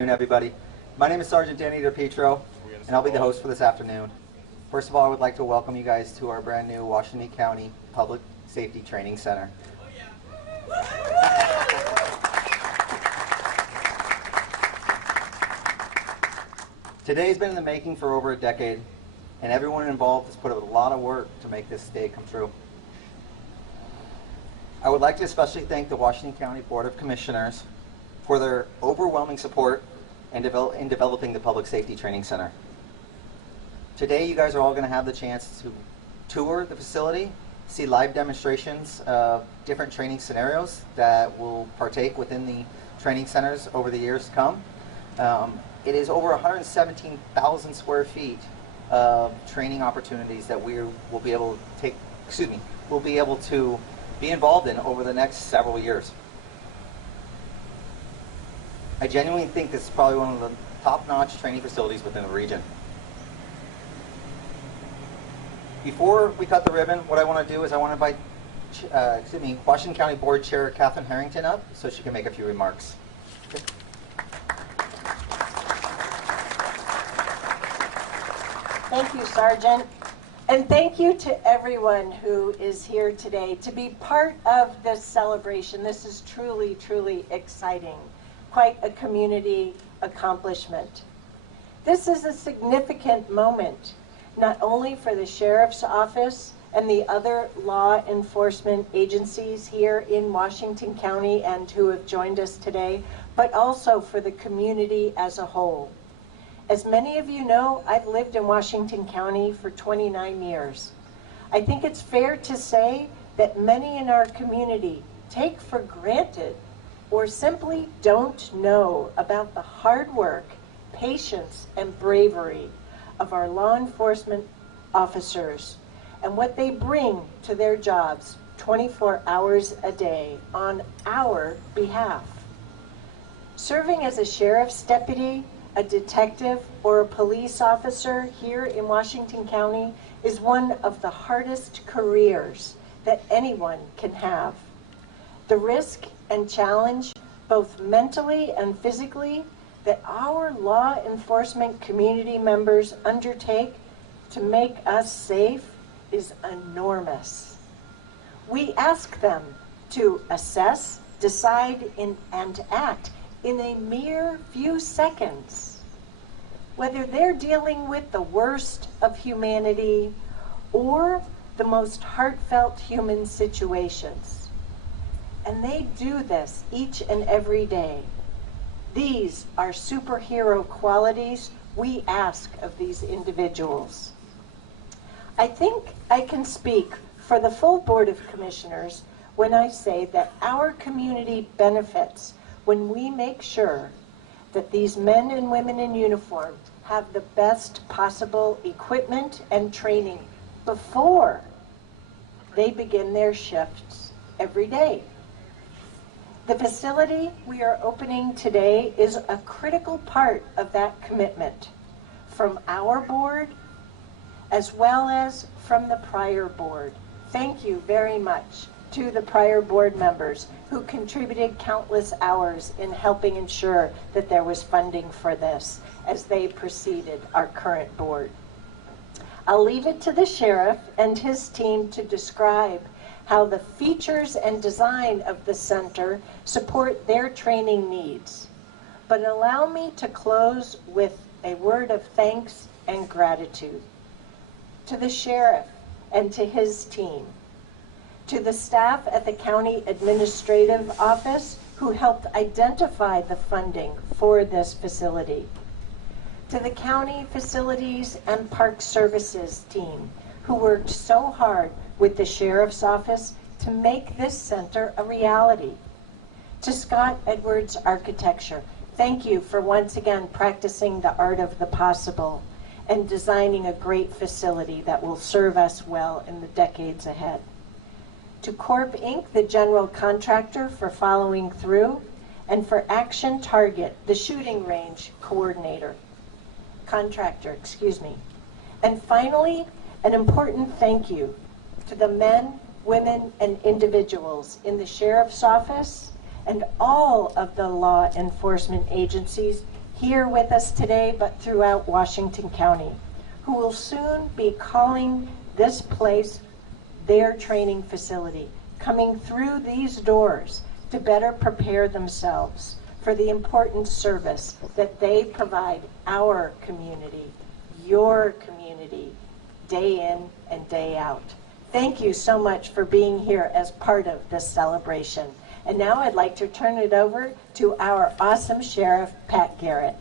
Everybody. My name is Sergeant Danny DePietro, and I'll be the host for this afternoon. First of all, I would like to welcome you guys to our brand new Washington County Public Safety Training Center. Today's been in the making for over a decade, and everyone involved has put a lot of work to make this day come true. I would like to especially thank the Washington County Board of Commissioners for their overwhelming support in developing the Public Safety Training Center. Today, you guys are all going to have the chance to tour the facility, see live demonstrations of different training scenarios that will partake within the training centers over the years to come. It is over 117,000 square feet of training opportunities that we will be able to be involved in over the next several years. I genuinely think this is probably one of the top-notch training facilities within the region. Before we cut the ribbon, what I want to do is I want to invite Washington County Board Chair Catherine Harrington up so she can make a few remarks. Okay. Thank you, Sergeant. And thank you to everyone who is here today to be part of this celebration. This is truly, truly exciting. Quite a community accomplishment. This is a significant moment, not only for the Sheriff's Office and the other law enforcement agencies here in Washington County and who have joined us today, but also for the community as a whole. As many of you know, I've lived in Washington County for 29 years. I think it's fair to say that many in our community take for granted or simply don't know about the hard work, patience, and bravery of our law enforcement officers and what they bring to their jobs 24 hours a day on our behalf. Serving as a sheriff's deputy, a detective, or a police officer here in Washington County is one of the hardest careers that anyone can have. The risk and challenge, both mentally and physically, that our law enforcement community members undertake to make us safe is enormous. We ask them to assess, decide, and act in a mere few seconds, whether they're dealing with the worst of humanity or the most heartfelt human situations. And they do this each and every day. These are superhero qualities we ask of these individuals. I think I can speak for the full Board of Commissioners when I say that our community benefits when we make sure that these men and women in uniform have the best possible equipment and training before they begin their shifts every day. The facility we are opening today is a critical part of that commitment from our board as well as from the prior board. Thank you very much to the prior board members who contributed countless hours in helping ensure that there was funding for this as they preceded our current board. I'll leave it to the sheriff and his team to describe how the features and design of the center support their training needs. But allow me to close with a word of thanks and gratitude to the sheriff and to his team, to the staff at the County Administrative Office who helped identify the funding for this facility, to the County Facilities and Park Services team who worked so hard with the Sheriff's Office to make this center a reality. To Scott Edwards Architecture, thank you for once again practicing the art of the possible and designing a great facility that will serve us well in the decades ahead. To Corp Inc., the general contractor, for following through, and for Action Target, the shooting range contractor. And finally, an important thank you to the men, women, and individuals in the Sheriff's Office and all of the law enforcement agencies here with us today, but throughout Washington County, who will soon be calling this place their training facility, coming through these doors to better prepare themselves for the important service that they provide our community, your community, day in and day out. Thank you so much for being here as part of this celebration. And now I'd like to turn it over to our awesome Sheriff, Pat Garrett.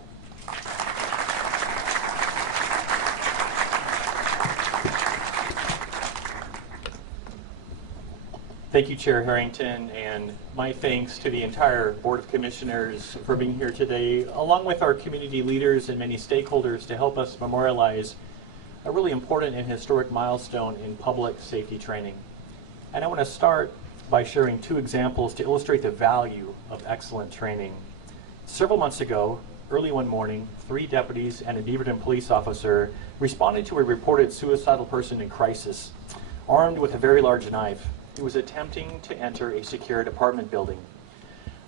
Thank you, Chair Harrington, and my thanks to the entire Board of Commissioners for being here today, along with our community leaders and many stakeholders to help us memorialize a really important and historic milestone in public safety training. And I want to start by sharing two examples to illustrate the value of excellent training. Several months ago, early one morning, 3 deputies and a Beaverton police officer responded to a reported suicidal person in crisis, armed with a very large knife. He was attempting to enter a secured apartment building.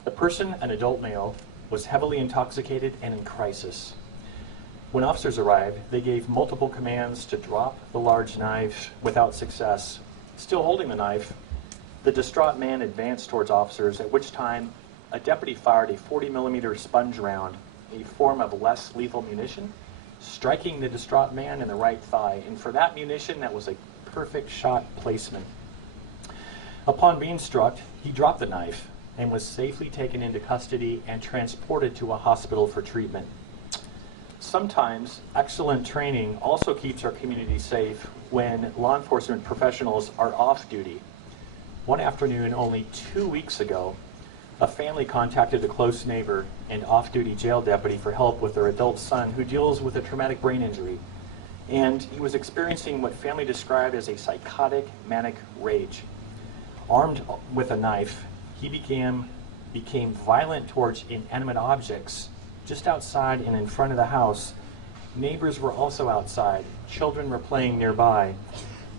The person, an adult male, was heavily intoxicated and in crisis. When officers arrived, they gave multiple commands to drop the large knife without success. Still holding the knife, the distraught man advanced towards officers, at which time a deputy fired a 40-millimeter sponge round, a form of less lethal munition, striking the distraught man in the right thigh. And for that munition, that was a perfect shot placement. Upon being struck, he dropped the knife and was safely taken into custody and transported to a hospital for treatment. Sometimes excellent training also keeps our community safe when law enforcement professionals are off duty. One afternoon only 2 weeks ago, a family contacted a close neighbor and off-duty jail deputy for help with their adult son who deals with a traumatic brain injury. And he was experiencing what family described as a psychotic manic rage. Armed with a knife, he became violent towards inanimate objects just outside and in front of the house. Neighbors were also outside. Children were playing nearby.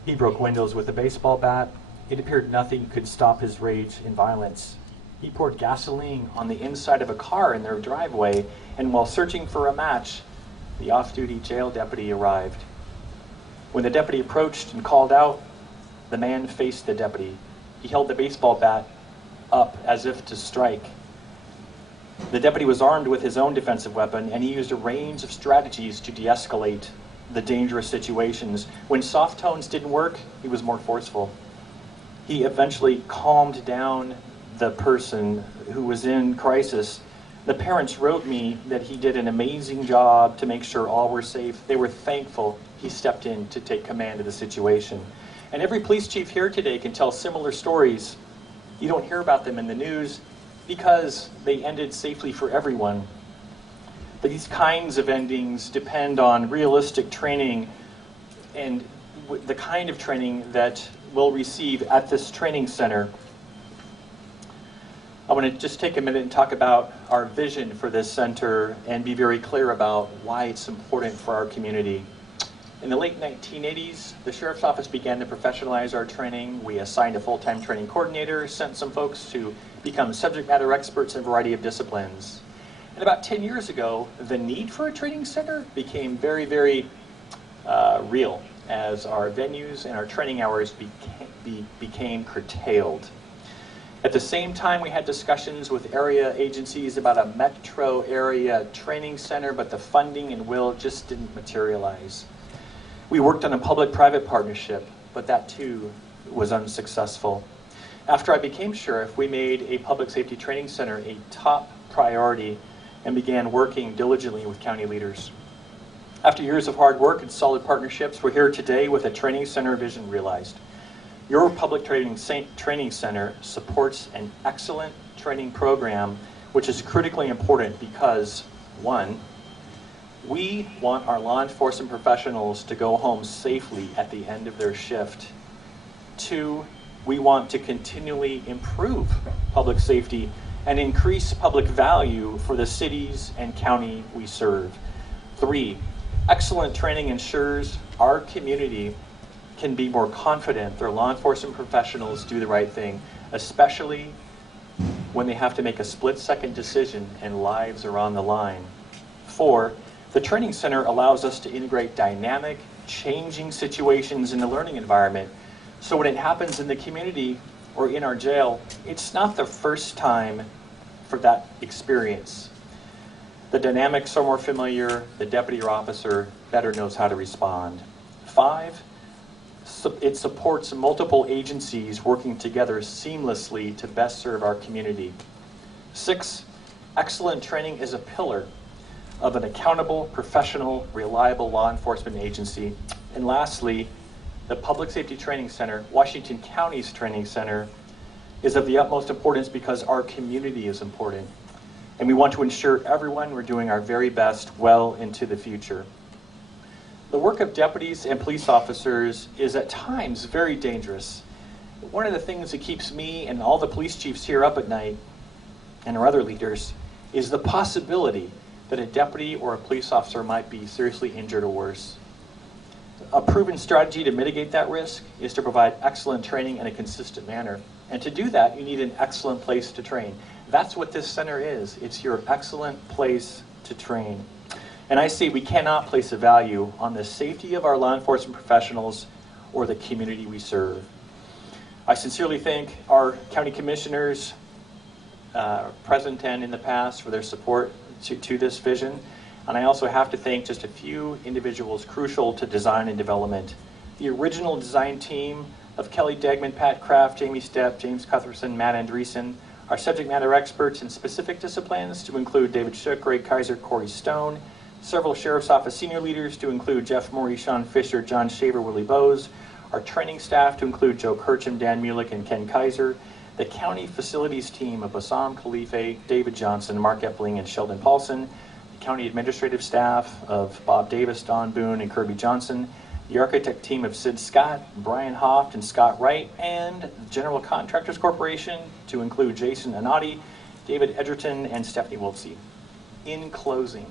He broke windows with a baseball bat. It appeared nothing could stop his rage and violence. He poured gasoline on the inside of a car in their driveway, and while searching for a match, the off-duty jail deputy arrived. When the deputy approached and called out, the man faced the deputy. He held the baseball bat up as if to strike. The deputy was armed with his own defensive weapon, and he used a range of strategies to de-escalate the dangerous situations. When soft tones didn't work, he was more forceful. He eventually calmed down the person who was in crisis. The parents wrote me that he did an amazing job to make sure all were safe. They were thankful he stepped in to take command of the situation. And every police chief here today can tell similar stories. You don't hear about them in the news because they ended safely for everyone. But these kinds of endings depend on realistic training and the kind of training that we'll receive at this training center. I want to just take a minute and talk about our vision for this center and be very clear about why it's important for our community. In the late 1980s, the Sheriff's Office began to professionalize our training. We assigned a full-time training coordinator, sent some folks to become subject matter experts in a variety of disciplines. And about 10 years ago, the need for a training center became very, very real as our venues and our training hours became curtailed. At the same time, we had discussions with area agencies about a metro area training center, but the funding and will just didn't materialize. We worked on a public-private partnership, but that too was unsuccessful. After I became sheriff, we made a public safety training center a top priority and began working diligently with county leaders. After years of hard work and solid partnerships, we're here today with a training center vision realized. Your public training center supports an excellent training program, which is critically important because, one, we want our law enforcement professionals to go home safely at the end of their shift. Two, we want to continually improve public safety and increase public value for the cities and county we serve. Three, excellent training ensures our community can be more confident their law enforcement professionals do the right thing, especially when they have to make a split-second decision and lives are on the line. before, the training center allows us to integrate dynamic, changing situations in the learning environment. So when it happens in the community or in our jail, it's not the first time for that experience. The dynamics are more familiar, the deputy or officer better knows how to respond. 5, it supports multiple agencies working together seamlessly to best serve our community. 6, excellent training is a pillar of an accountable, professional, reliable law enforcement agency. And lastly, the Public Safety Training Center, Washington County's training center, is of the utmost importance because our community is important. And we want to ensure everyone we're doing our very best well into the future. The work of deputies and police officers is at times very dangerous. One of the things that keeps me and all the police chiefs here up at night, and our other leaders, is the possibility that a deputy or a police officer might be seriously injured or worse. A proven strategy to mitigate that risk is to provide excellent training in a consistent manner. And to do that, you need an excellent place to train. That's what this center is. It's your excellent place to train. And I say we cannot place a value on the safety of our law enforcement professionals or the community we serve. I sincerely thank our county commissioners, present and in the past, for their support to this vision. And I also have to thank just a few individuals crucial to design and development. The original design team of Kelly Degman, Pat Kraft, Jamie Stepp, James Cuthbertson, Matt Andreessen, our subject matter experts in specific disciplines to include David Shook, Greg Kaiser, Corey Stone, several Sheriff's Office senior leaders to include Jeff Morey, Sean Fisher, John Shaver, Willie Bose, our training staff to include Joe Kircham, Dan Mulick, and Ken Kaiser, the county facilities team of Bassam Khalife, David Johnson, Mark Epling, and Sheldon Paulson, the county administrative staff of Bob Davis, Don Boone, and Kirby Johnson, the architect team of Sid Scott, Brian Hoft, and Scott Wright, and the General Contractors Corporation to include Jason Anati, David Edgerton, and Stephanie Wolfsey. In closing,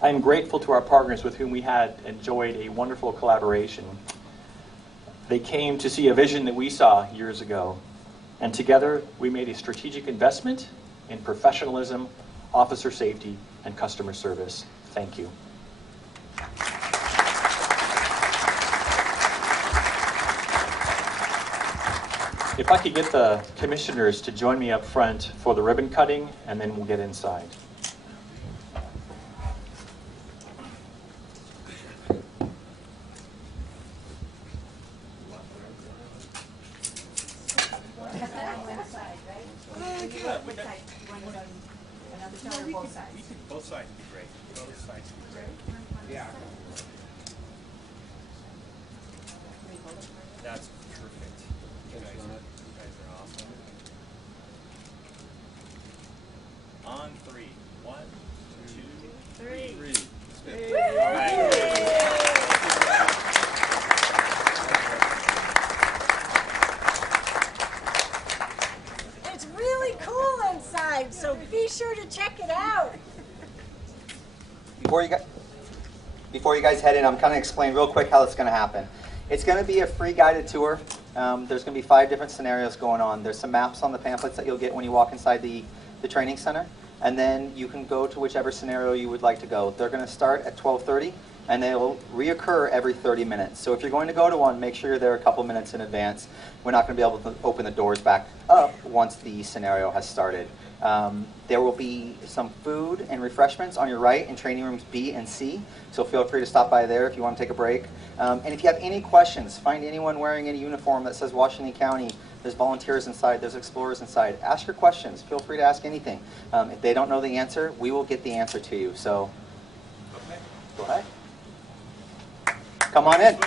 I am grateful to our partners with whom we had enjoyed a wonderful collaboration. They came to see a vision that we saw years ago, and together we made a strategic investment in professionalism, officer safety, and customer service. Thank you. If I could get the commissioners to join me up front for the ribbon cutting, and then we'll get inside. Both sides would be great. Both sides would be great. Yeah. That's perfect. You guys are awesome. On 3. 1, 2, 3. All right. It's really cool inside, so be sure to check it out. Before you guys head in, I'm going to explain real quick how it's going to happen. It's going to be a free guided tour. There's going to be 5 different scenarios going on. There's some maps on the pamphlets that you'll get when you walk inside the training center. And then you can go to whichever scenario you would like to go. They're going to start at 12:30, and they will reoccur every 30 minutes. So if you're going to go to one, make sure you're there a couple minutes in advance. We're not going to be able to open the doors back up once the scenario has started. There will be some food and refreshments on your right in training rooms B and C, so feel free to stop by there if you want to take a break. And if you have any questions, find anyone wearing any uniform that says Washington County. There's volunteers inside, there's explorers inside. Ask your questions. Feel free to ask anything. If they don't know the answer, we will get the answer to you. So, go ahead. Come on in.